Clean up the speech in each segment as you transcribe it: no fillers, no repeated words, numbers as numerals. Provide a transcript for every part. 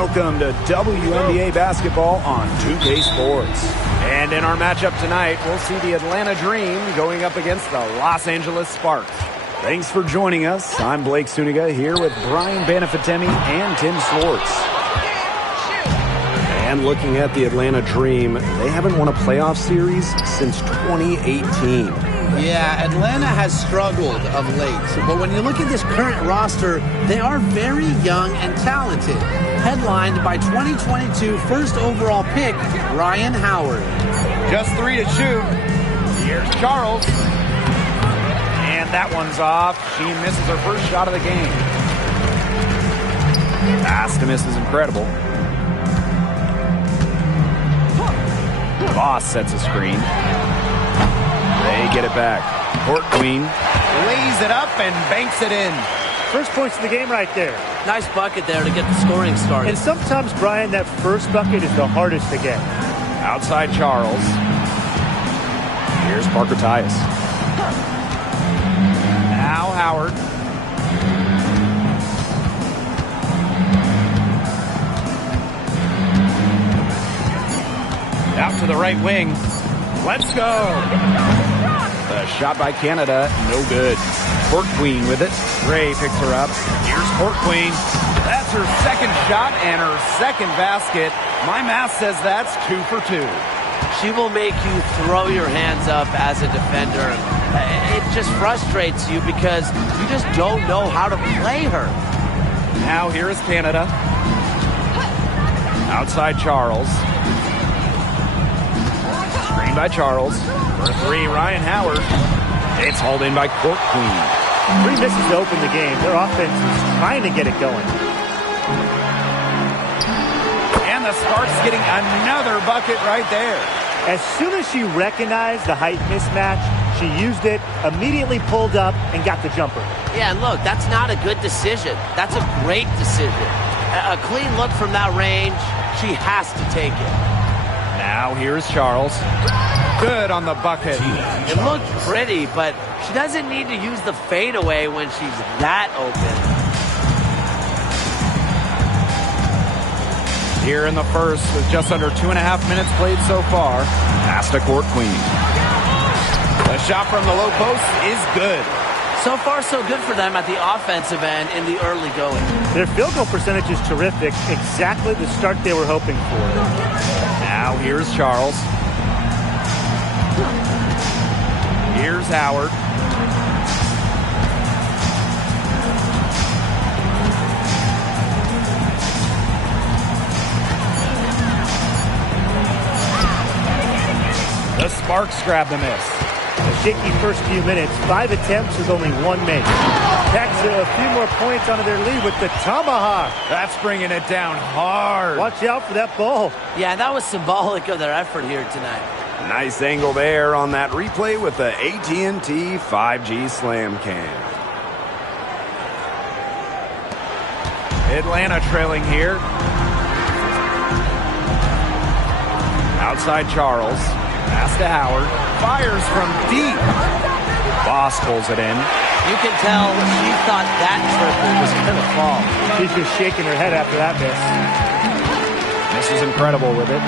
Welcome to WNBA basketball on 2K Sports. And in our matchup tonight, we'll see the Atlanta Dream going up against the Los Angeles Sparks. Thanks for joining us. I'm Blake Suniga here with Brian Banafitemi and Tim Swartz. And looking at the Atlanta Dream, they haven't won a playoff series since 2018. Yeah, Atlanta has struggled of late, but when you look at this current roster, they are very young and talented. Headlined by 2022 first overall pick, Ryan Howard. Just 3 to shoot. Here's Charles. And that one's off. She misses her first shot of the game. Pass to miss is incredible. Voss sets a screen. They get it back. Court Queen lays it up and banks it in. First points of the game right there. Nice bucket there to get the scoring started. And sometimes, Brian, that first bucket is the hardest to get. Outside Charles. Here's Parker Tyus. Now Howard. Out to the right wing. Let's go. A shot by Canada, no good. Court Queen with it. Ray picks her up. Here's Court Queen. That's her second shot and her second basket. My math says that's 2 for 2. She will make you throw your hands up as a defender. It just frustrates you because you just don't know how to play her. Now here is Canada. Outside Charles. Screen by Charles. For 3, Ryan Howard. It's hauled in by Court Queen. 3 misses to open the game. Their offense is trying to get it going. And the Sparks getting another bucket right there. As soon as she recognized the height mismatch, she used it, immediately pulled up, and got the jumper. Yeah, and look, that's not a good decision. That's a great decision. A clean look from that range. She has to take it. Now here's Charles. Good on the bucket. It looked pretty, but she doesn't need to use the fadeaway when she's that open. Here in the first with just under 2.5 minutes played so far. Pass to Court Queen. The shot from the low post is good. So far, so good for them at the offensive end in the early going. Their field goal percentage is terrific. Exactly the start they were hoping for. Now here's Charles. Here's Howard. The Sparks grab the miss. A shaky first few minutes. 5 attempts with only 1 make. Tacks a few more points onto their lead with the tomahawk. That's bringing it down hard. Watch out for that ball. Yeah, that was symbolic of their effort here tonight. Nice angle there on that replay with the AT&T 5G Slam Cam. Atlanta trailing here. Outside Charles. Pass to Howard. Fires from deep. Voss pulls it in. You can tell she thought that triple was going to fall. She's just shaking her head after that miss. This is incredible with it.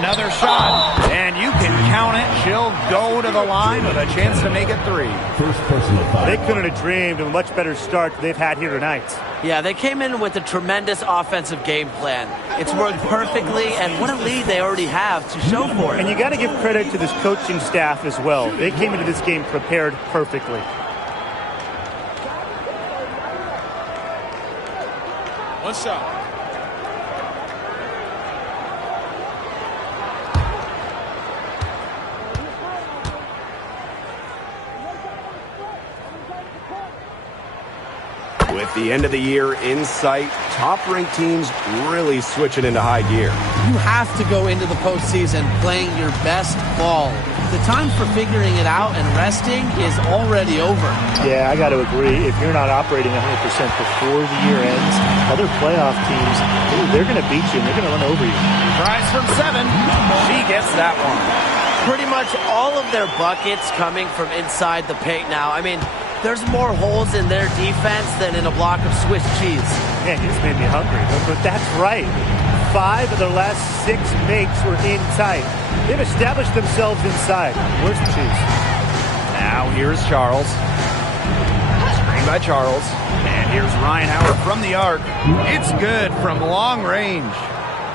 Another shot, and you can count it. She'll go to the line with a chance to make it 3. They couldn't have dreamed of a much better start they've had here tonight. Yeah, they came in with a tremendous offensive game plan. It's worked perfectly, and what a lead they already have to show for it. And you got to give credit to this coaching staff as well. They came into this game prepared perfectly. One shot. With the end of the year in sight, top-ranked teams really switch it into high gear. You have to go into the postseason playing your best ball. The time for figuring it out and resting is already over. Yeah, I got to agree. If you're not operating 100% before the year ends, other playoff teams, they're going to beat you and they're going to run over you. Tries from 7. She gets that one. Pretty much all of their buckets coming from inside the paint now. I mean, there's more holes in their defense than in a block of Swiss cheese. Man, you just made me hungry. But that's right. 5 of their last 6 makes were in tight. They've established themselves inside. Where's the cheese? Now here's Charles. Screen by Charles. And here's Ryan Howard from the arc. It's good from long range.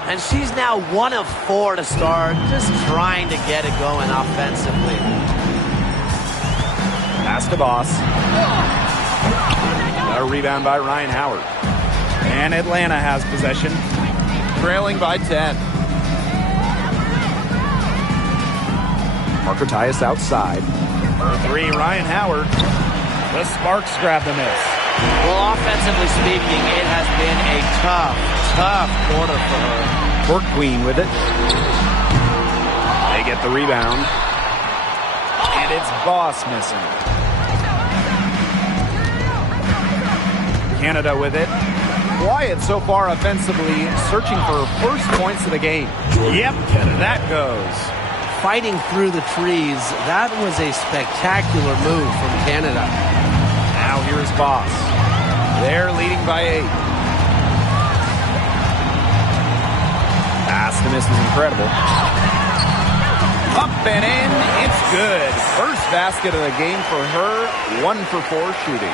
And she's now 1 of 4 to start, just trying to get it going offensively. Pass to Boss. A rebound by Ryan Howard. And Atlanta has possession, trailing by 10. Parker Tyus outside. For 3, Ryan Howard. The Sparks grab the miss. Well, offensively speaking, it has been a tough quarter for her. Court Queen with it. They get the rebound. And it's Boss missing. Canada with it. Quiet so far offensively, searching for first points of the game. Yep, that goes. Fighting through the trees, that was a spectacular move from Canada. Now here's Boss. They're leading by 8. Pass to miss is incredible. Up and in, it's good. First basket of the game for her, 1 for 4 shooting.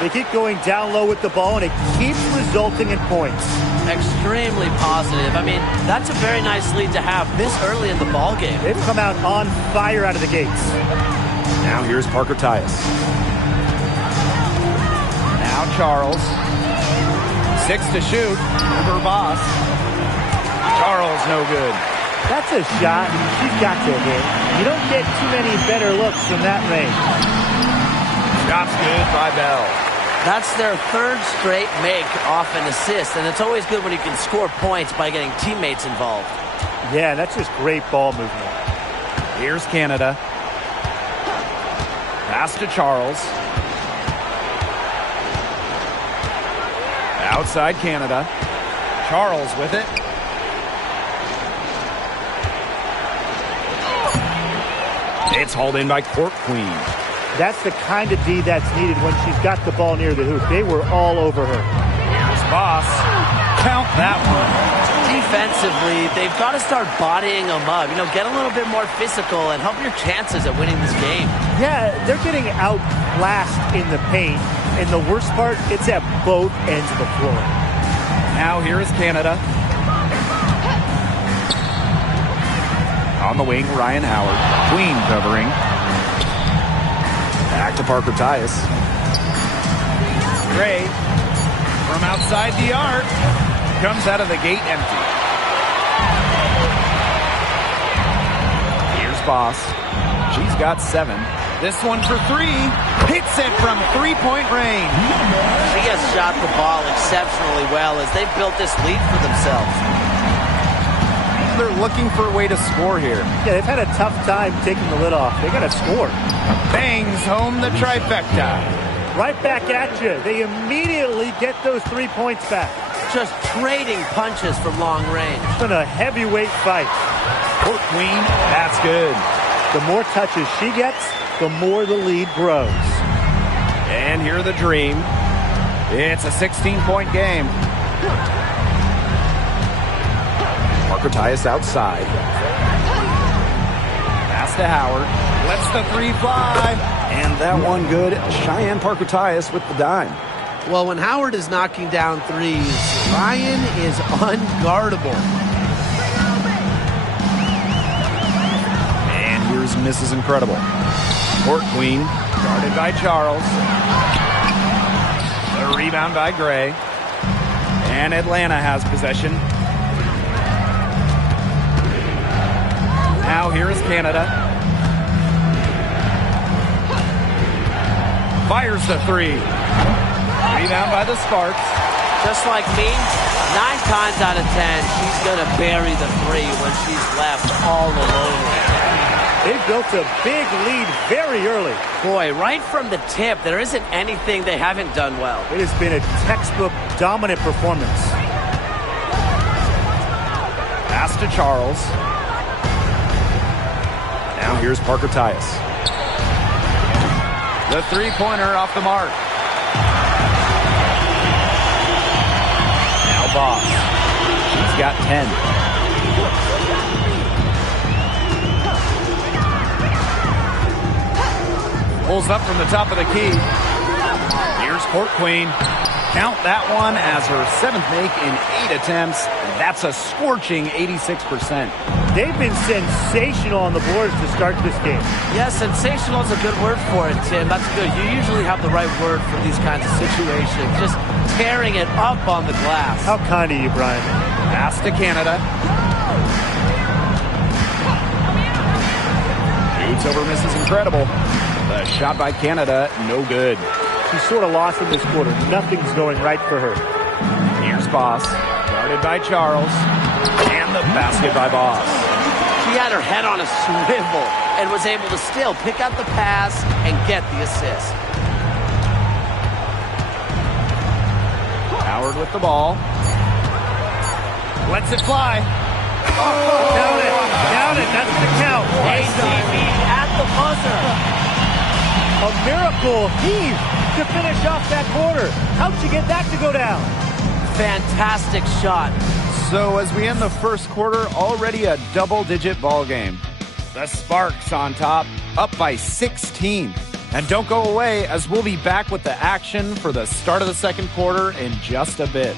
They keep going down low with the ball, and it keeps resulting in points. Extremely positive. I mean, that's a very nice lead to have this early in the ball game. They've come out on fire out of the gates. Now here's Parker Tyus. Now Charles. 6 to shoot for Boss. Charles no good. That's a shot she's got to hit. You don't get too many better looks from that range. Shot's good by Bell. That's their 3rd straight make off an assist, and it's always good when you can score points by getting teammates involved. Yeah, that's just great ball movement. Here's Canada. Pass to Charles. Outside Canada. Charles with it. It's hauled in by Court Queen. That's the kind of D that's needed when she's got the ball near the hoop. They were all over her. Here's Boss. Count that one. Defensively, they've got to start bodying them up. You know, get a little bit more physical and help your chances at winning this game. Yeah, they're getting outclassed in the paint. And the worst part, it's at both ends of the floor. Now here is Canada. On the wing, Ryan Howard. Queen covering. Back to Parker Tyus. Gray from outside the arc. Comes out of the gate empty. Here's Boss. She's got 7. This one for 3. Hits it from 3-point range. She has shot the ball exceptionally well as they've built this lead for themselves. They're looking for a way to score here. Yeah, they've had a tough time taking the lid off. They got to score. Bangs home the trifecta. Right back at you. They immediately get those 3 points back. Just trading punches from long range. It's been a heavyweight fight. Court Queen, that's good. The more touches she gets, the more the lead grows. And here the dream. It's a 16-point game. Parker Tyus outside. Pass to Howard. Lets the 3 fly. And that one good. Cheyenne Parker Tyus with the dime. Well, when Howard is knocking down threes, Ryan is unguardable. And here's Mrs. Incredible. Court Queen, guarded by Charles. The rebound by Gray. And Atlanta has possession. Now here is Canada. Fires the 3. Rebound by the Sparks. Just like me, 9 times out of 10, she's going to bury the 3 when she's left all alone. They built a big lead very early. Boy, right from the tip, there isn't anything they haven't done well. It has been a textbook dominant performance. Pass to Charles. Now here's Parker Tyus. The three-pointer off the mark. Now Boss. She's got 10. Pulls up from the top of the key. Here's Court Queen. Count that one as her 7th make in 8 attempts. That's a scorching 86%. They've been sensational on the boards to start this game. Yeah, sensational is a good word for it, Tim. That's good. You usually have the right word for these kinds of situations. Just tearing it up on the glass. How kind of you, Brian. Pass to Canada. Shoots over, misses, incredible. The shot by Canada, no good. She's sort of lost in this quarter. Nothing's going right for her. Here's Boss, guarded by Charles, and the basket by Boss. She had her head on a swivel and was able to still pick out the pass and get the assist. Howard with the ball. Lets it fly. Count it. Count it. That's the count. ATL at the buzzer. A miracle heave to finish off that quarter. How'd you get that to go down? Fantastic shot. So as we end the first quarter, already a double-digit ball game. The Sparks on top, up by 16. And don't go away, as we'll be back with the action for the start of the second quarter in just a bit.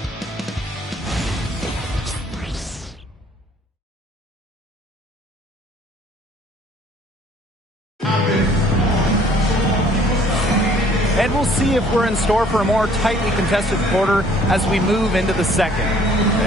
And we'll see if we're in store for a more tightly contested quarter as we move into the second.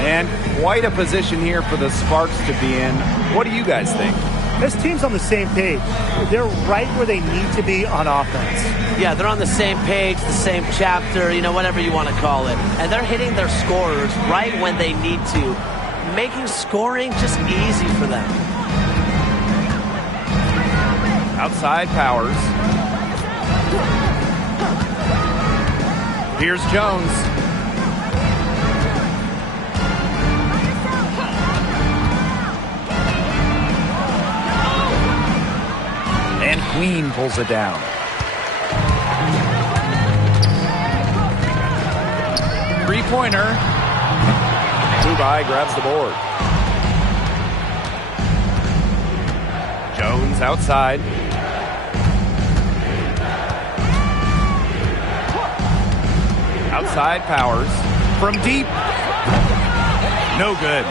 And quite a position here for the Sparks to be in. What do you guys think? This team's on the same page. They're right where they need to be on offense. Yeah, they're on the same page, the same chapter, whatever you want to call it. And they're hitting their scorers right when they need to, making scoring just easy for them. Outside Powers. Here's Jones. And Queen pulls it down. Three-pointer. Dubai grabs the board. Jones outside. Outside Powers. From deep. No good.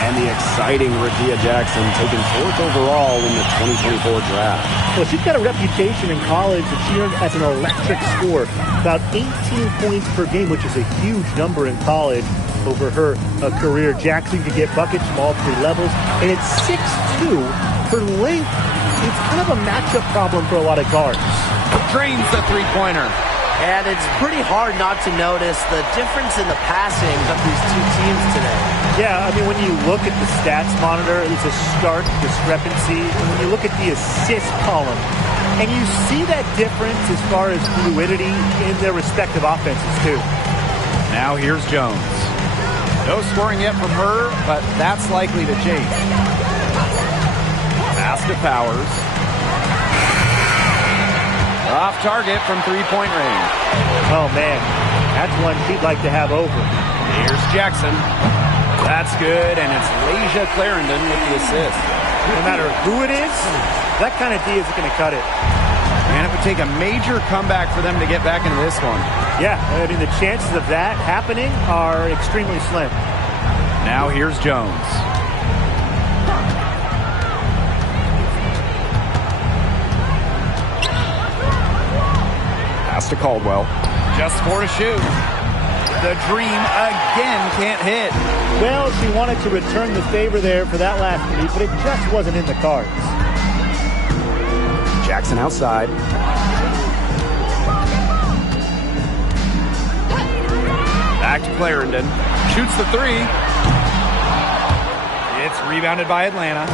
And the exciting Rakia Jackson taken 4th overall in the 2024 draft. Well, she's got a reputation in college that she earned as an electric scorer. About 18 points per game, which is a huge number in college over her career. Jackson can get buckets from all 3 levels. And it's 6'2". Her length, it's kind of a matchup problem for a lot of guards. Drains the three-pointer. And it's pretty hard not to notice the difference in the passing of these two teams today. Yeah, I mean, when you look at the stats monitor, it's a stark discrepancy. And when you look at the assist column, and you see that difference as far as fluidity in their respective offenses, too. Now here's Jones. No scoring yet from her, but that's likely to change. Pass to Powers. Off target from three-point range. Oh, man. That's one she'd like to have over. Here's Jackson. That's good, and it's Leisha Clarendon with the assist. No matter who it is, that kind of D isn't going to cut it. And it would take a major comeback for them to get back into this one. Yeah, I mean, the chances of that happening are extremely slim. Now here's Jones. To Caldwell. Just 4 to shoot. The dream again can't hit. Well, she wanted to return the favor there for that last meet, but it just wasn't in the cards. Jackson outside. Back to Clarendon. Shoots the 3. It's rebounded by Atlanta.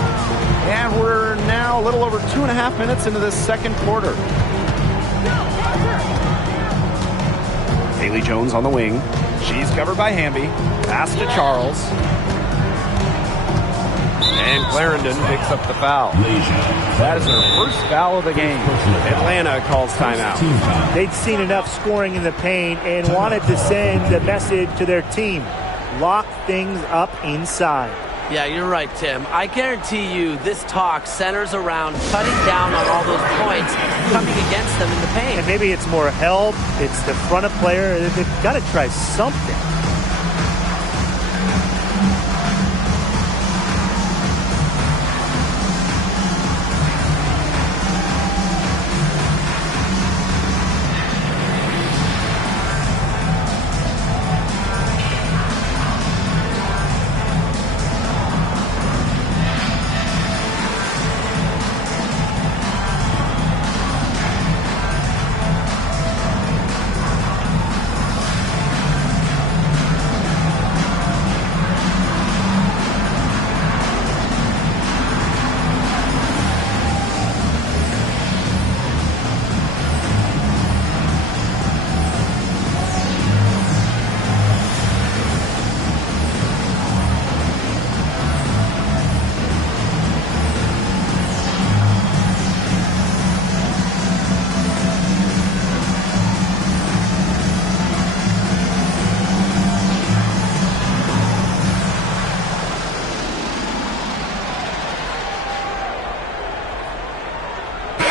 And we're now a little over 2.5 minutes into this second quarter. Haley Jones on the wing. She's covered by Hamby. Pass to Charles. And Clarendon picks up the foul. That is their first foul of the game. Atlanta calls timeout. They'd seen enough scoring in the paint and wanted to send a message to their team. Lock things up inside. Yeah, you're right, Tim. I guarantee you this talk centers around cutting down on all those points coming against them in the paint. And maybe it's more help. It's the front of player. They've got to try something.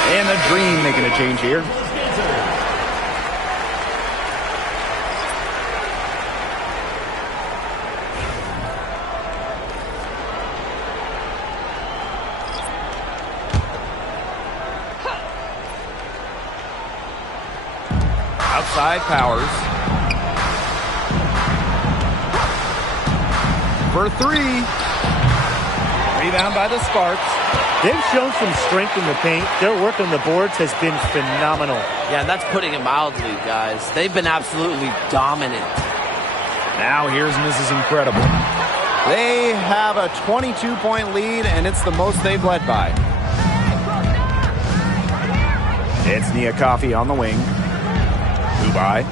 And the Dream making a change here. Outside Powers. For three. Rebound by the Sparks. They've shown some strength in the paint. Their work on the boards has been phenomenal. Yeah, and that's putting it mildly, guys. They've been absolutely dominant. Now here's Mrs. Incredible. They have a 22-point lead, and it's the most they've led by. It's Nia Coffey on the wing. Dubai.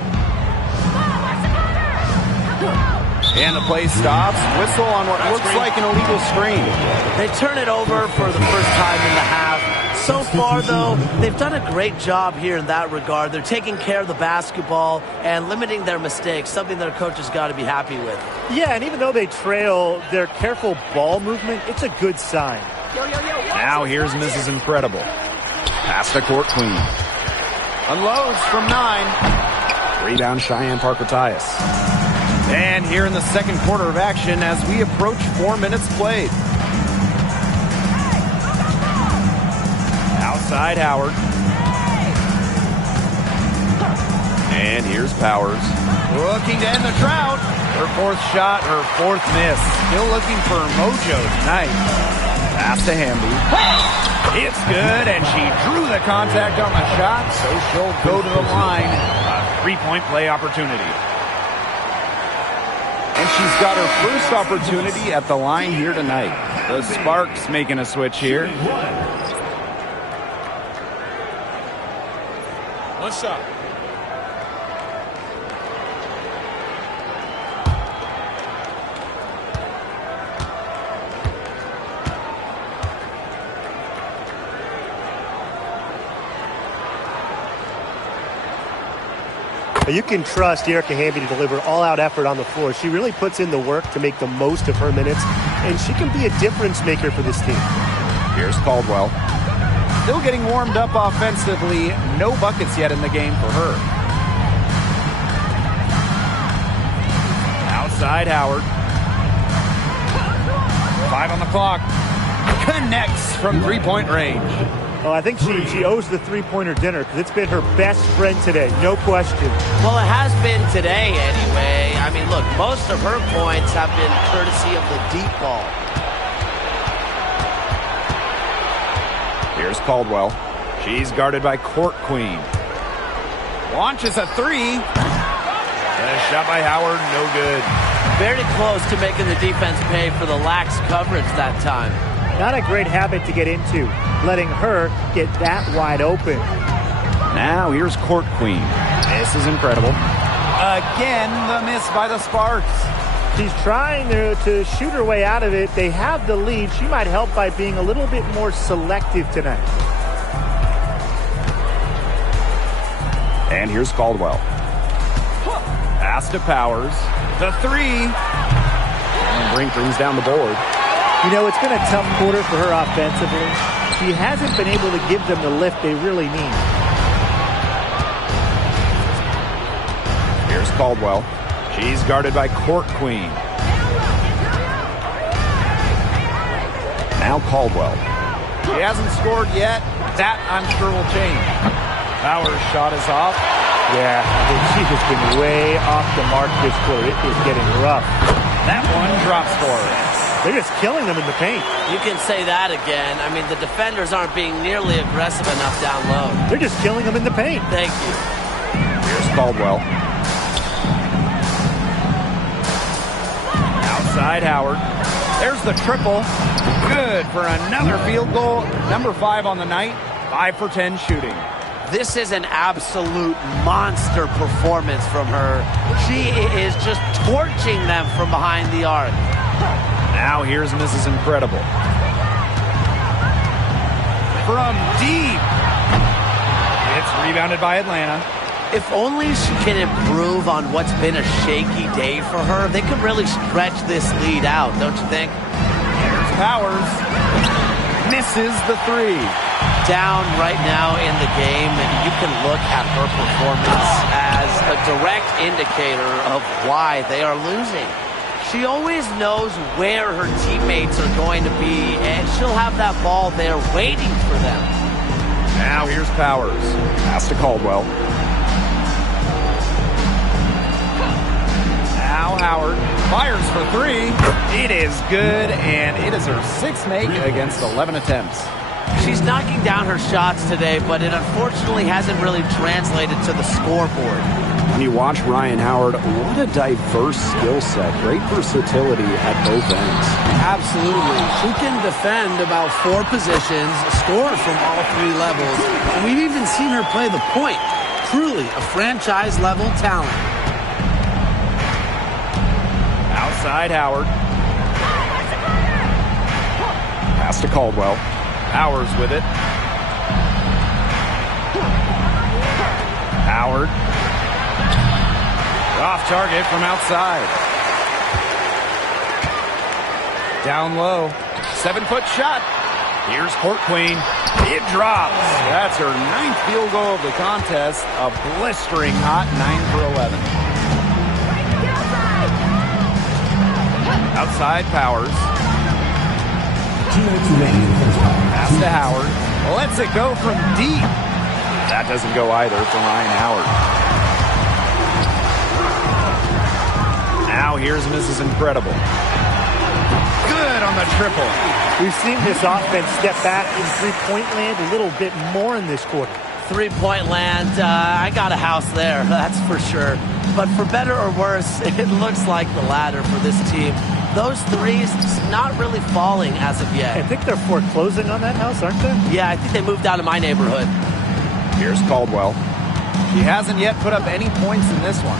And the play stops. Whistle on what looks like an illegal screen. They turn it over for the first time in the half. So far, though, they've done a great job here in that regard. They're taking care of the basketball and limiting their mistakes, something their coach has got to be happy with. Yeah, and even though they trail, their careful ball movement, it's a good sign. Now here's Mrs. Incredible. Pass to Court Queen. Unloads from 9. Rebound Cheyenne Parker-Tyus. And here in the second quarter of action as we approach 4 minutes played. Outside Howard. And here's Powers. Looking to end the drought. Her fourth shot, her fourth miss. Still looking for mojo tonight. Pass to Hamby. It's good, and she drew the contact on the shot, so she'll go to the line. A three-point play opportunity. And she's got her first opportunity at the line here tonight. The Sparks making a switch here. One shot. You can trust Erica Hamby to deliver all-out effort on the floor. She really puts in the work to make the most of her minutes, and she can be a difference maker for this team. Here's Caldwell. Still getting warmed up offensively. No buckets yet in the game for her. Outside Howard. 5 on the clock. Connects from three-point range. Oh, I think she owes the three-pointer dinner because it's been her best friend today, no question. Well, it has been today anyway. I mean, look, most of her points have been courtesy of the deep ball. Here's Caldwell. She's guarded by Court Queen. Launches a three. And a shot by Howard, no good. Very close to making the defense pay for the lax coverage that time. Not a great habit to get into, letting her get that wide open. Now here's Court Queen. This is incredible. Again, the miss by the Sparks. She's trying to shoot her way out of it. They have the lead. She might help by being a little bit more selective tonight. And here's Caldwell. Pass to Powers. The three. And Brink brings down the board. You know, it's been a tough quarter for her offensively. She hasn't been able to give them the lift they really need. Here's Caldwell. She's guarded by Court Queen. Now Caldwell. She hasn't scored yet. That, I'm sure, will change. Powers' shot is off. Yeah, I think she has been way off the mark this quarter. It is getting rough. That one drops for her. They're just killing them in the paint. You can say that again. I mean, the defenders aren't being nearly aggressive enough down low. They're just killing them in the paint. Thank you. Here's Caldwell. Outside Howard. There's the triple. Good for another field goal. Number 5 on the night. 5 for 10 shooting. This is an absolute monster performance from her. She is just torching them from behind the arc. Now here's Mrs. Incredible. From deep. It's rebounded by Atlanta. If only she can improve on what's been a shaky day for her, they could really stretch this lead out, don't you think? Here's Powers. Misses the three. Down right now in the game, and you can look at her performance as a direct indicator of why they are losing. She always knows where her teammates are going to be, and she'll have that ball there waiting for them. Now here's Powers. Pass to Caldwell. Now Howard fires for three. It is good, and it is her 6th make against 11 attempts. She's knocking down her shots today, but it unfortunately hasn't really translated to the scoreboard. When you watch Ryan Howard, what a diverse skill set. Great versatility at both ends. Absolutely. She can defend about 4 positions, score from all 3 levels, and we've even seen her play the point. Truly a franchise-level talent. Outside Howard. Pass to Caldwell. Powers with it. Howard. Off target from outside. Down low. 7-foot shot. Here's Court Queen. It drops. That's her 9th field goal of the contest. A blistering hot 9 for 11. Outside Powers. Pass to Howard. Lets it go from deep. That doesn't go either for Ryan Howard. Now here's Mrs. Incredible. Good on the triple. We've seen this offense step back in three-point land a little bit more in this quarter. Three-point land, I got a house there, that's for sure. But for better or worse, it looks like the latter for this team. Those threes not really falling as of yet. I think they're foreclosing on that house, aren't they? Yeah, I think they moved out of my neighborhood. Here's Caldwell. She hasn't yet put up any points in this one.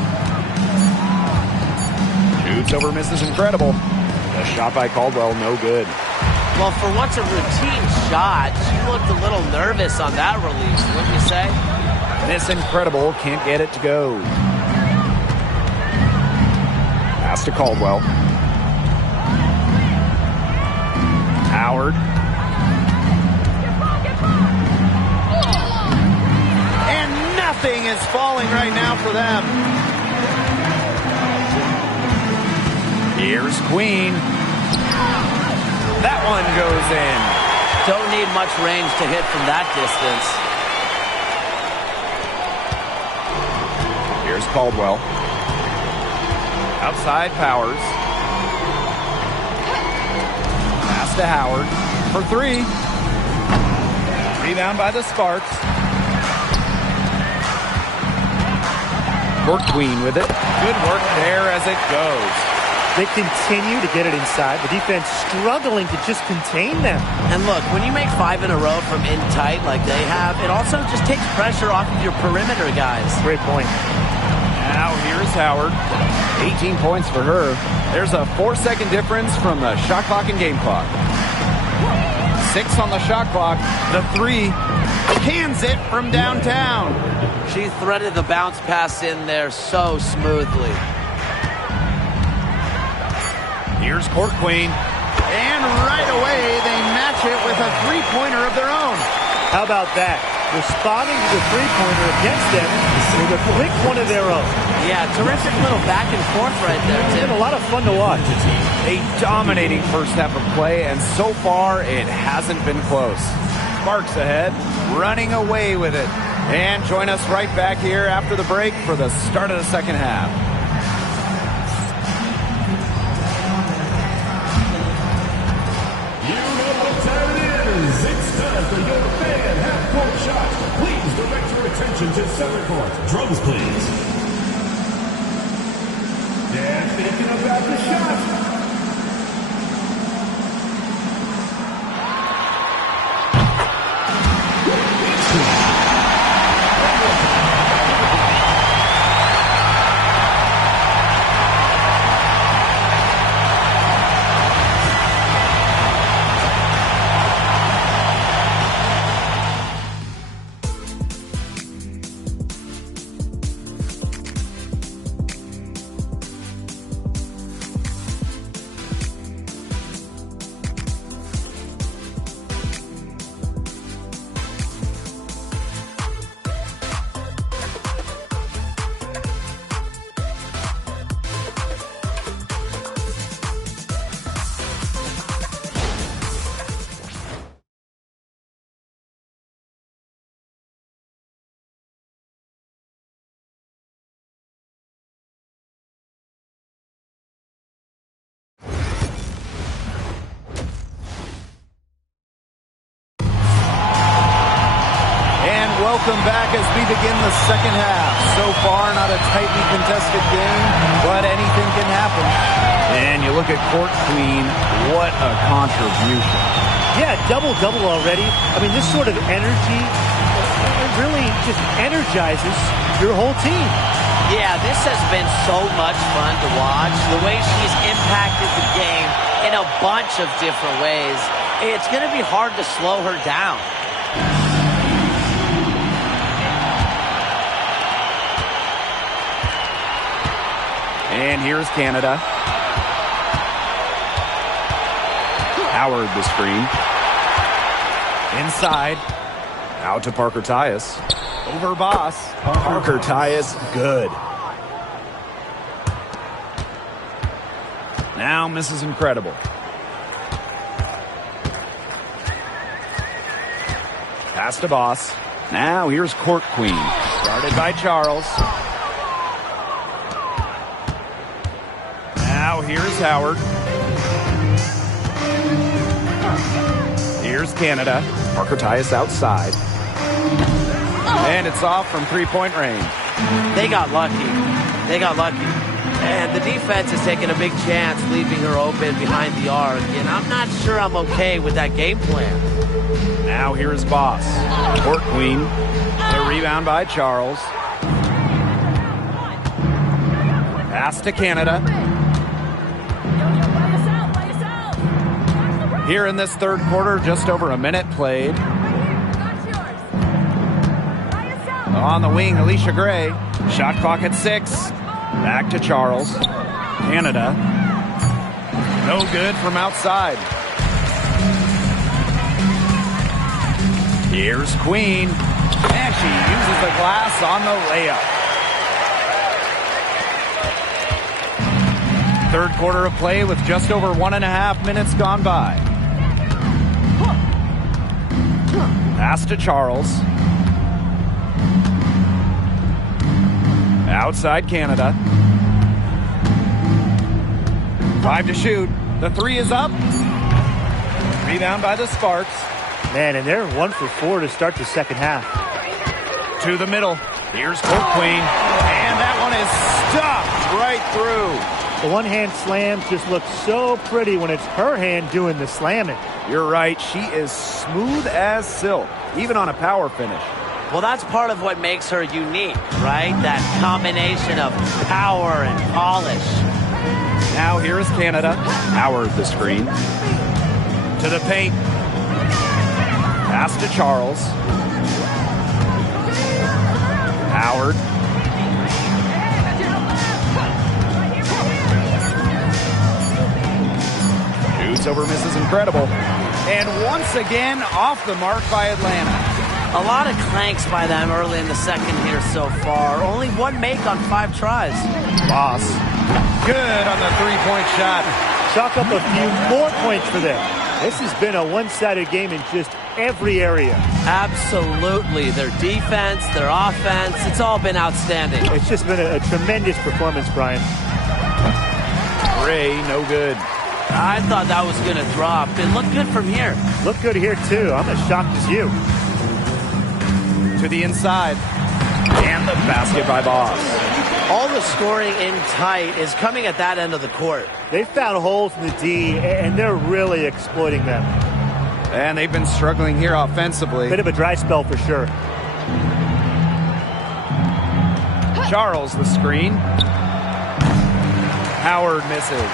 Shoots over Mrs. Incredible. The shot by Caldwell, no good. Well, for what's a routine shot, she looked a little nervous on that release, wouldn't you say? Miss Incredible can't get it to go. Pass to Caldwell. Howard. And nothing is falling right now for them. Here's Queen. That one goes in. Don't need much range to hit from that distance. Here's Caldwell. Outside Powers. Pass to Howard for three. Rebound by the Sparks. Court Queen with it. Good work there as it goes. They continue to get it inside. The defense struggling to just contain them. And look, when you make 5 in a row from in tight like they have, it also just takes pressure off of your perimeter guys. Great point. Now here's Howard. 18 points for her. There's a 4-second difference from the shot clock and game clock. 6 on the shot clock. The 3 cans it from downtown. She threaded the bounce pass in there so smoothly. Here's Court Queen. And right away, they match it with a three-pointer of their own. How about that? Responding to the three-pointer against them with a quick one of their own. Yeah, terrific little back and forth right there, It's Tim. been a lot of fun to watch. A dominating first half of play, and so far, it hasn't been close. Sparks ahead, running away with it. And join us right back here after the break for the start of the second half. You know what time it is. It's time for your fan half-court shot. Please direct your attention to center court. Drums, please. Yeah, thinking about the shot. Welcome back as we begin the second half. So far, not a tightly contested game, but anything can happen. And you look at Court Queen, what a contribution. Yeah, double-double already. I mean, this sort of energy, it really just energizes your whole team. Yeah, this has been so much fun to watch. The way she's impacted the game in a bunch of different ways. It's going to be hard to slow her down. And here's Canada. Howard the screen. Inside. Out to Parker Tyus. Over Boss. Parker Tyus, good. Now Mrs. Incredible. Pass to Boss. Now here's Court Queen. Started by Charles. Now here's Howard. Here's Canada. Parker Tyus outside. And it's off from three-point range. They got lucky. They got lucky. And the defense is taking a big chance leaving her open behind the arc. And I'm not sure I'm okay with that game plan. Now here's Boss. Court Queen. The rebound by Charles. Pass to Canada. Here in this third quarter, just over a minute played. On the wing, Alicia Gray. Shot clock at 6. Back to Charles. Canada. No good from outside. Here's Queen. And she uses the glass on the layup. Third quarter of play with just over 1.5 minutes gone by. Pass to Charles. Outside Canada. 5 to shoot. The 3 is up. Rebound by the Sparks. Man, and they're 1 for 4 to start the second half. To the middle. Here's Court Queen. And that one is stuffed right through. The one-hand slam just looks so pretty when it's her hand doing the slamming. You're right. She is smooth as silk, even on a power finish. Well, that's part of what makes her unique, right? That combination of power and polish. Now here is Canada. Howard the screen. To the paint. Pass to Charles. Howard. Shoots over, misses, incredible. And once again, off the mark by Atlanta. A lot of clanks by them early in the second here so far. Only one make on 5 tries. Boss. Good on the three-point shot. Chalk up a few more points for them. This has been a one-sided game in just every area. Absolutely. Their defense, their offense, it's all been outstanding. It's just been a tremendous performance, Brian. Gray, no good. I thought that was going to drop. It looked good from here. Looked good here, too. I'm as shocked as you. To the inside. And the basket by Boss. All the scoring in tight is coming at that end of the court. They found holes in the D, and they're really exploiting them. And they've been struggling here offensively. Bit of a dry spell for sure. Charles the screen. Howard misses.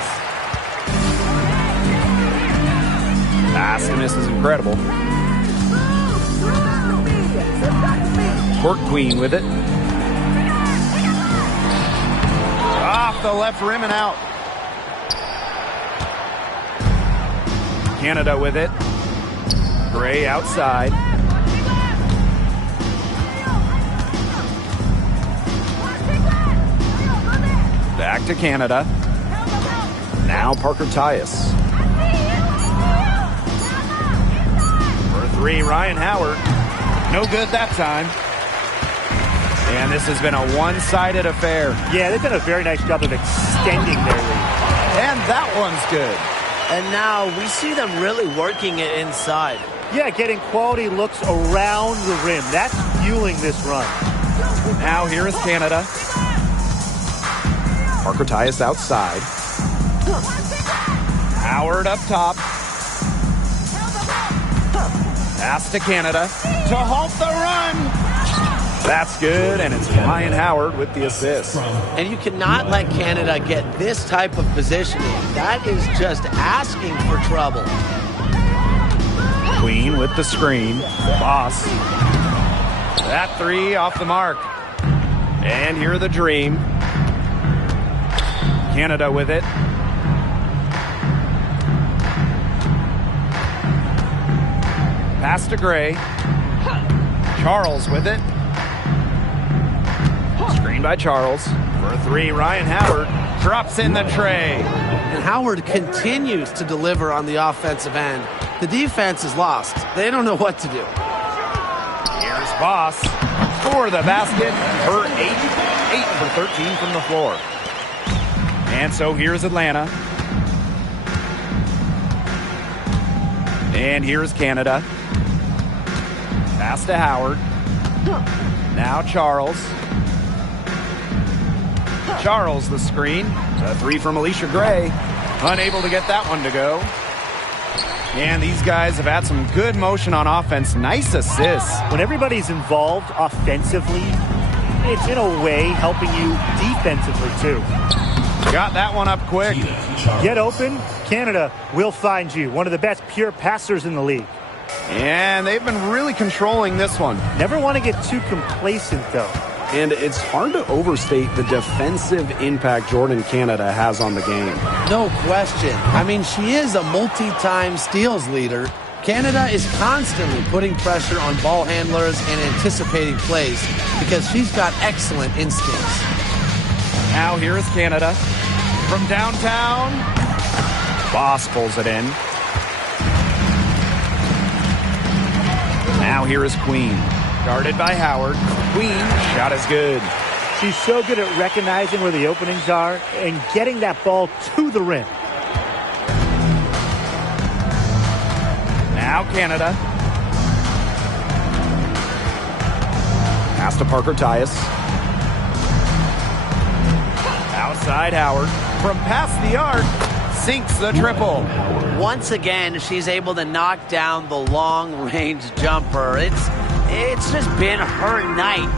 Pass to miss is incredible. Court Queen with it. Off the left rim and out. Canada with it. Gray outside. Back to Canada. Now Parker Tyus. For 3, Ryan Howard. No good that time. And this has been a one-sided affair. Yeah, they've done a very nice job of extending their lead. And that one's good. And now we see them really working it inside. Yeah, getting quality looks around the rim. That's fueling this run. Now here is Canada. Parker Tyus outside. Howard up top. Pass to Canada to halt the run. That's good, and it's Ryan Howard with the assist. And you cannot let Canada get this type of positioning. That is just asking for trouble. Queen with the screen. Boss. That 3 off the mark. And here the Dream. Canada with it. Pass to Gray. Charles with it. Screen by Charles. For 3, Ryan Howard drops in the tray. And Howard continues to deliver on the offensive end. The defense is lost. They don't know what to do. Here's Boss for the basket. Her 8 for 13 from the floor. And so here's Atlanta. And here's Canada. Pass to Howard. Now Charles. Charles the screen. A 3 from Alicia Gray. Unable to get that one to go. And these guys have had some good motion on offense. Nice assists. When everybody's involved offensively, it's in a way helping you defensively too. Got that one up quick. Get open, Canada will find you. One of the best pure passers in the league. And they've been really controlling this one. Never want to get too complacent though. And it's hard to overstate the defensive impact Jordan Canada has on the game. No question. I mean, she is a multi-time steals leader. Canada is constantly putting pressure on ball handlers and anticipating plays because she's got excellent instincts. Now here is Canada. From downtown, Boss pulls it in. Now here is Queen. Guarded by Howard. Queen, shot is good. She's so good at recognizing where the openings are and getting that ball to the rim. Now Canada. Pass to Parker Tyus. Outside Howard. From past the arc, sinks the triple. Once again, she's able to knock down the long-range jumper. It's It's just been her night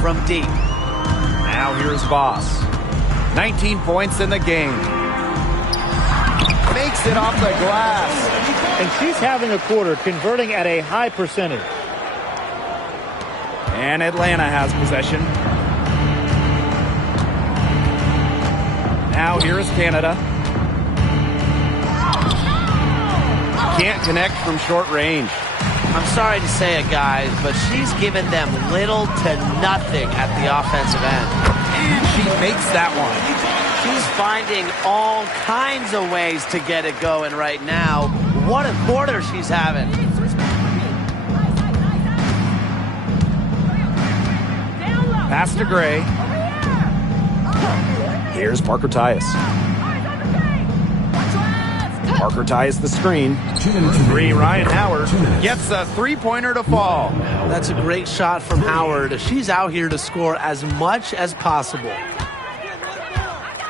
from deep. Now here's Voss. 19 points in the game. Makes it off the glass. And she's having a quarter, converting at a high percentage. And Atlanta has possession. Now here is Canada. Can't connect from short range. I'm sorry to say it, guys, but she's given them little to nothing at the offensive end. And she makes that one. She's finding all kinds of ways to get it going right now. What a quarter she's having. Pass to Gray. Here's Parker Tyus. Parker Tyus the screen. Three, Ryan Howard gets a three-pointer to fall. That's a great shot from Howard. She's out here to score as much as possible.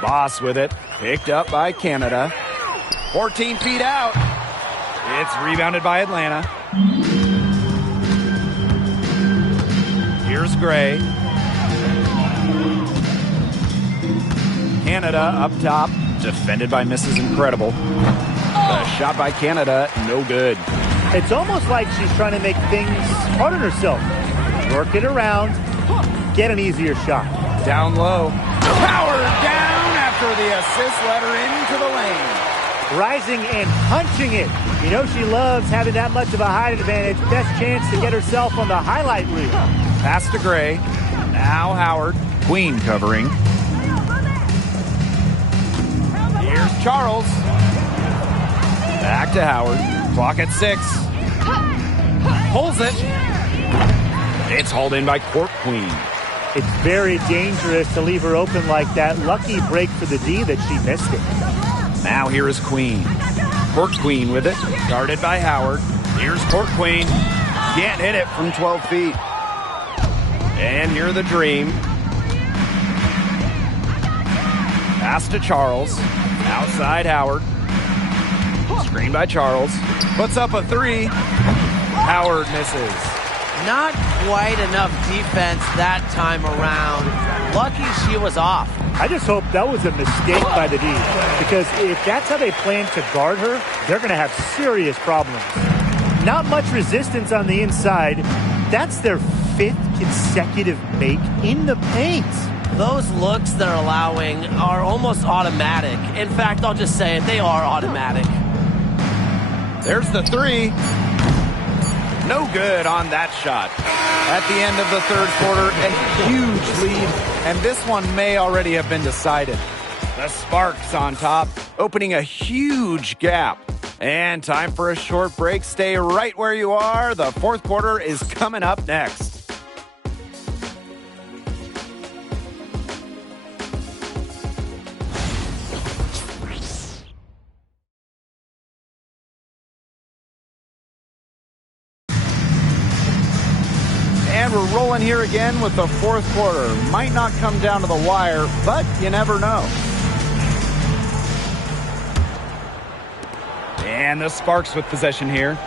Voss with it. Picked up by Canada. 14 feet out. It's rebounded by Atlanta. Here's Gray. Canada up top. Defended by Mrs. Incredible. The shot by Canada, no good. It's almost like she's trying to make things hard on herself. Work it around, get an easier shot. Down low. Power down after the assist led her into the lane. Rising and punching it. You know she loves having that much of a height advantage. Best chance to get herself on the highlight reel. Pass to Gray. Now Howard. Queen covering. Here's Charles. Back to Howard. Clock at 6. Pulls it. It's hauled in by Court Queen. It's very dangerous to leave her open like that. Lucky break for the D that she missed it. Now here is Queen. Court Queen with it. Guarded by Howard. Here's Court Queen. Can't hit it from 12 feet. And here the Dream. Pass to Charles. Outside Howard. Screen by Charles. Puts up a three. Howard misses. Not quite enough defense that time around. Lucky she was off. I just hope that was a mistake by the D, because if that's how they plan to guard her, they're going to have serious problems. Not much resistance on the inside. That's their 5th consecutive make in the paint. Those looks they're allowing are almost automatic. In fact, I'll just say it, they are automatic. There's the three. No good on that shot. At the end of the third quarter, a huge lead, and this one may already have been decided. The Sparks on top, opening a huge gap. And time for a short break. Stay right where you are. The fourth quarter is coming up next. And we're rolling here again with the fourth quarter. Might not come down to the wire, but you never know. And the Sparks with possession here.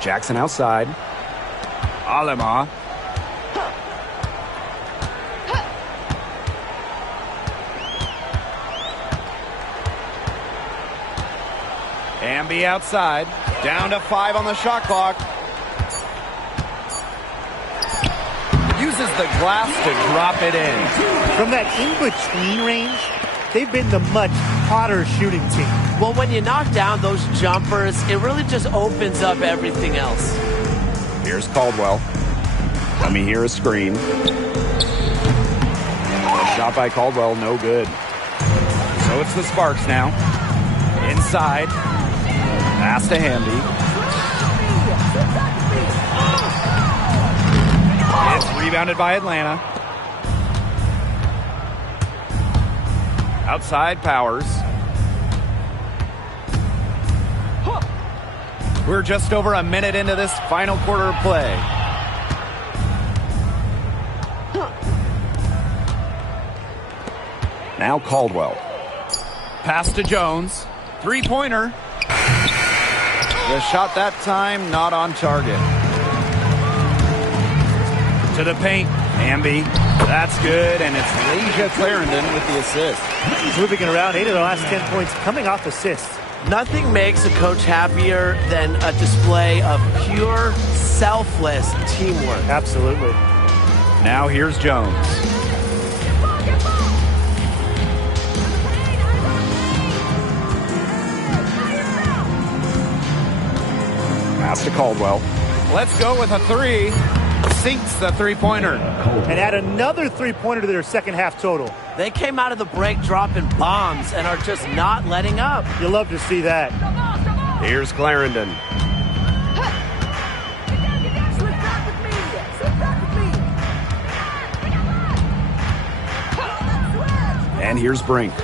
Jackson outside. Alema. Ambi outside. Down to 5 on the shot clock. Uses the glass to drop it in. From that in-between range, they've been the much hotter shooting team. Well, when you knock down those jumpers, it really just opens up everything else. Here's Caldwell. Here a screen. A shot by Caldwell, no good. So it's the Sparks now. Inside. Pass to Hamby. It's rebounded by Atlanta. Outside Powers. We're just over a minute into this final quarter of play. Now Caldwell. Pass to Jones. Three-pointer. The shot that time, not on target. To the paint. Hamby. That's good, and it's Leisha Clarendon with the assist. He's moving it around. 8 of the last 10 points coming off assists. Nothing makes a coach happier than a display of pure, selfless teamwork. Absolutely. Now here's Jones. Pass to Caldwell. Let's go with a three. Sinks the three-pointer. And add another three-pointer to their second half total. They came out of the break dropping bombs and are just not letting up. You'll love to see that. Here's Clarendon. And here's Brink.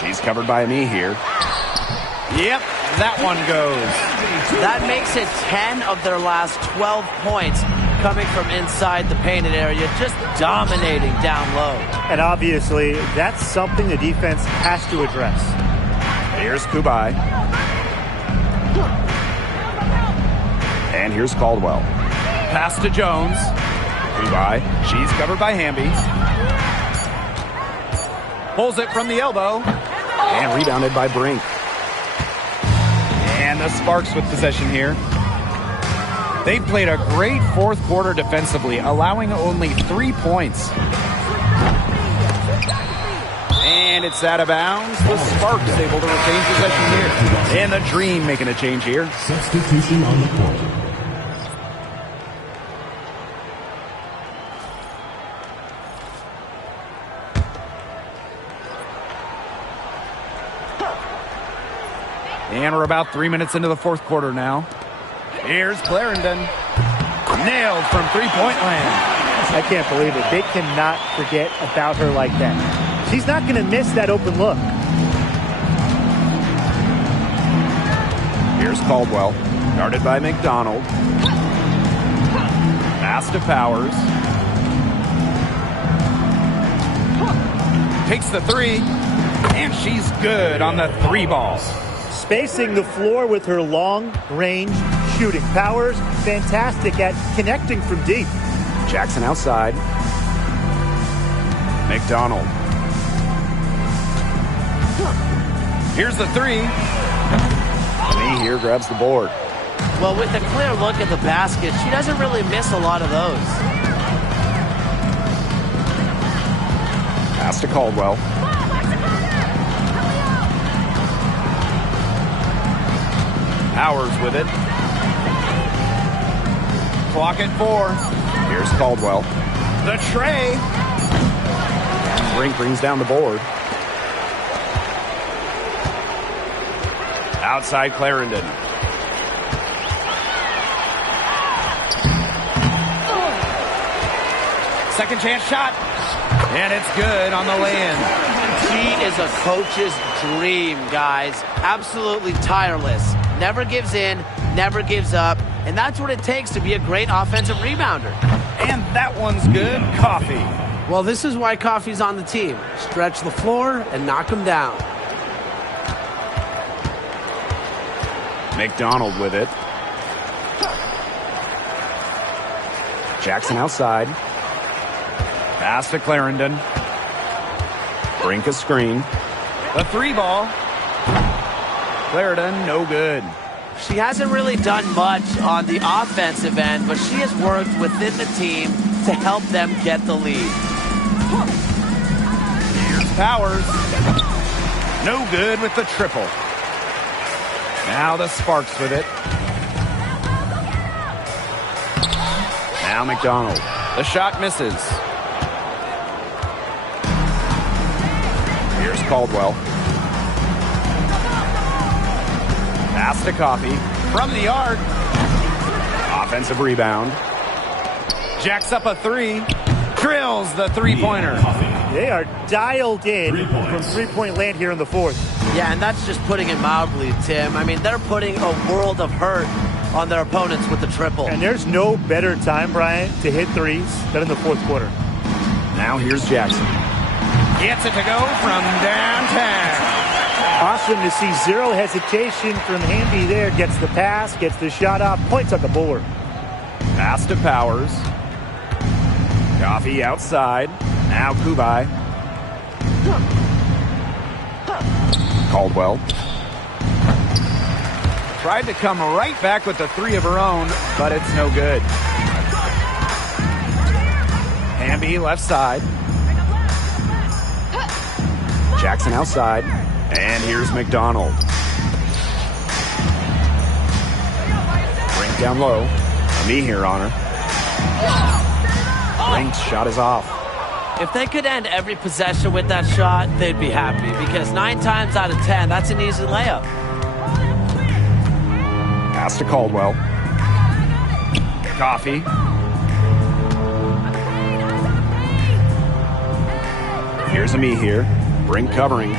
She's covered by me here. Yep, that one goes. That makes it 10 of their last 12 points coming from inside the painted area, just dominating down low. And obviously, that's something the defense has to address. Here's Kubai. And here's Caldwell. Pass to Jones. Kubai. She's covered by Hamby. Pulls it from the elbow. And rebounded by Brink. And the Sparks with possession here. They've played a great fourth quarter defensively, allowing only 3 points. And it's out of bounds. The Sparks able to retain possession here. And the Dream making a change here. Substitution on the court. And we're about 3 minutes into the fourth quarter now. Here's Clarendon. Nailed from three-point land. I can't believe it. They cannot forget about her like that. She's not going to miss that open look. Here's Caldwell. Guarded by McDonald. Pass to Powers. Takes the three. And she's good on the three ball. Spacing the floor with her long-range shooting. Powers, fantastic at connecting from deep. Jackson outside. McDonald. Here's the three. Me here grabs the board. Well, with a clear look at the basket, she doesn't really miss a lot of those. Pass to Caldwell. Powers with it. Clock at 4. Here's Caldwell. The tray. Brink brings down the board. Outside Clarendon. Second chance shot. And it's good on the lay-in. She is a coach's dream, guys. Absolutely tireless. Never gives in, never gives up. And that's what it takes to be a great offensive rebounder. And that one's good. Coffee. Well, this is why Coffee's on the team. Stretch the floor and knock them down. McDonald with it. Jackson outside. Pass to Clarendon. Brink a screen. The three ball. Clarendon, no good. She hasn't really done much on the offensive end, but she has worked within the team to help them get the lead. Here's Powers. No good with the triple. Now the Sparks with it. Now McDonald. The shot misses. Here's Caldwell. Pass to Coffee. From the arc. Offensive rebound. Jacks up a three. Drills the three-pointer. They are dialed in from three-point land here in the fourth. Yeah, and that's just putting it mildly, Tim. I mean, they're putting a world of hurt on their opponents with the triple. And there's no better time, Brian, to hit threes than in the fourth quarter. Now here's Jackson. Gets it to go from downtown. Awesome to see zero hesitation from Hamby there. Gets the pass, gets the shot off, points on the board. Pass to Powers. Coffee outside. Now Kubai. Caldwell. Tried to come right back with the three of her own, but it's no good. Hamby left side. Jackson outside. And here's McDonald. Brink down low. Me here on her. Brink's shot is off. If they could end every possession with that shot, they'd be happy because 9 times out of 10, that's an easy layup. Pass to Caldwell. Coffee. Here's a me here. Brink covering.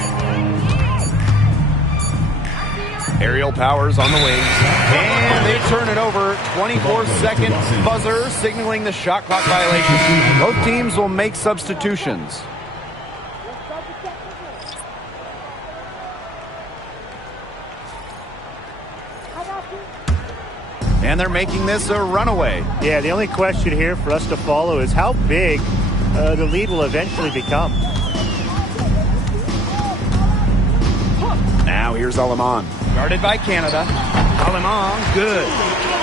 Aerial Powers on the wing. And they turn it over. 24-second buzzer signaling the shot clock violation. Both teams will make substitutions. And they're making this a runaway. Yeah, the only question here for us to follow is how big the lead will eventually become. Now here's Aleman. Guarded by Canada. Aleman, good.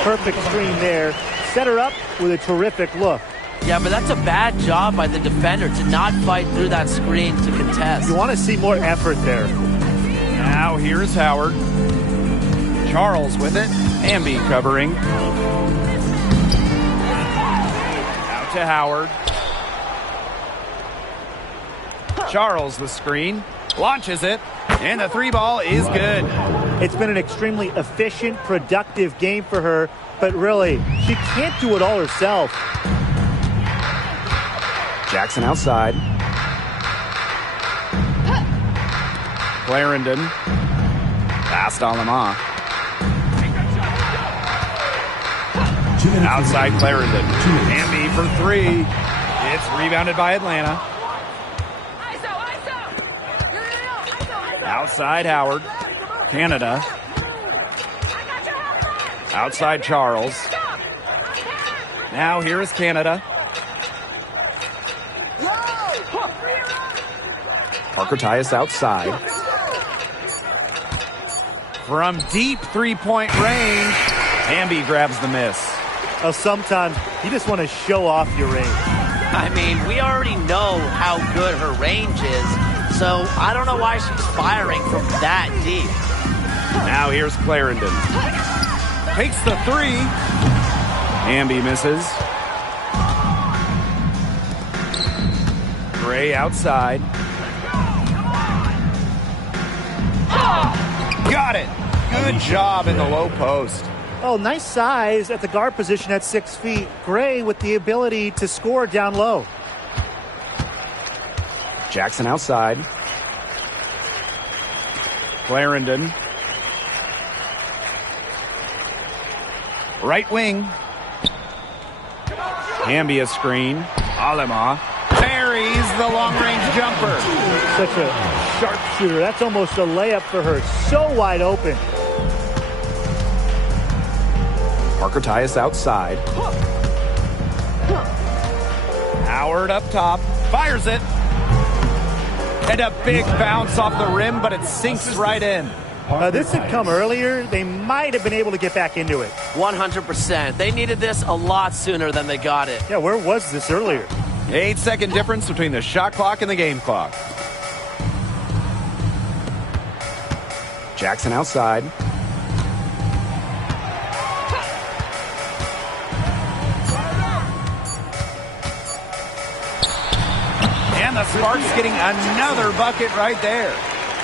Perfect screen there. Set her up with a terrific look. Yeah, but that's a bad job by the defender to not fight through that screen to contest. You want to see more effort there. Now here's Howard. Charles with it. Hamby covering. Out to Howard. Charles the screen. Launches it. And the three ball is good. It's been an extremely efficient, productive game for her, but really, she can't do it all herself. Jackson outside. Clarendon. Past Alama. Outside Clarendon. Hamby for three. It's rebounded by Atlanta. Outside Howard. Canada. Outside Charles. Now here is Canada. Parker Tyus outside. From deep three-point range, Hamby grabs the miss. Oh, sometimes you just want to show off your range. I mean, we already know how good her range is, so I don't know why she's firing from that deep. Now here's Clarendon. Takes the three. Hamby misses. Gray outside. Got it. Good job in the low post. Oh, nice size at the guard position at 6 feet. Gray with the ability to score down low. Jackson outside. Clarendon. Right wing. Hamby a screen. Alema buries the long-range jumper. Such a sharpshooter. That's almost a layup for her. So wide open. Parker Tyus outside. Howard up top. Fires it. And a big bounce off the rim, but it sinks right in. This had come earlier. They might have been able to get back into it. 100%. They needed this a lot sooner than they got it. Yeah, where was this earlier? 8-second difference between the shot clock and the game clock. Jackson outside. And the Sparks getting another bucket right there.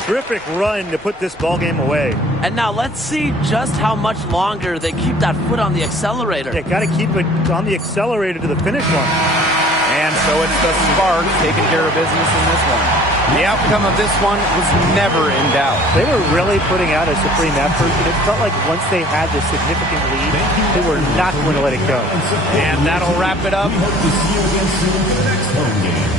Terrific run to put this ball game away. And now let's see just how much longer they keep that foot on the accelerator. Yeah, got to keep it on the accelerator to the finish line. And so it's the Sparks taking care of business in this one. The outcome of this one was never in doubt. They were really putting out a supreme effort, and it felt like once they had this significant lead, they were not going to let it go. And that'll wrap it up. We hope to see you again soon for the next home game.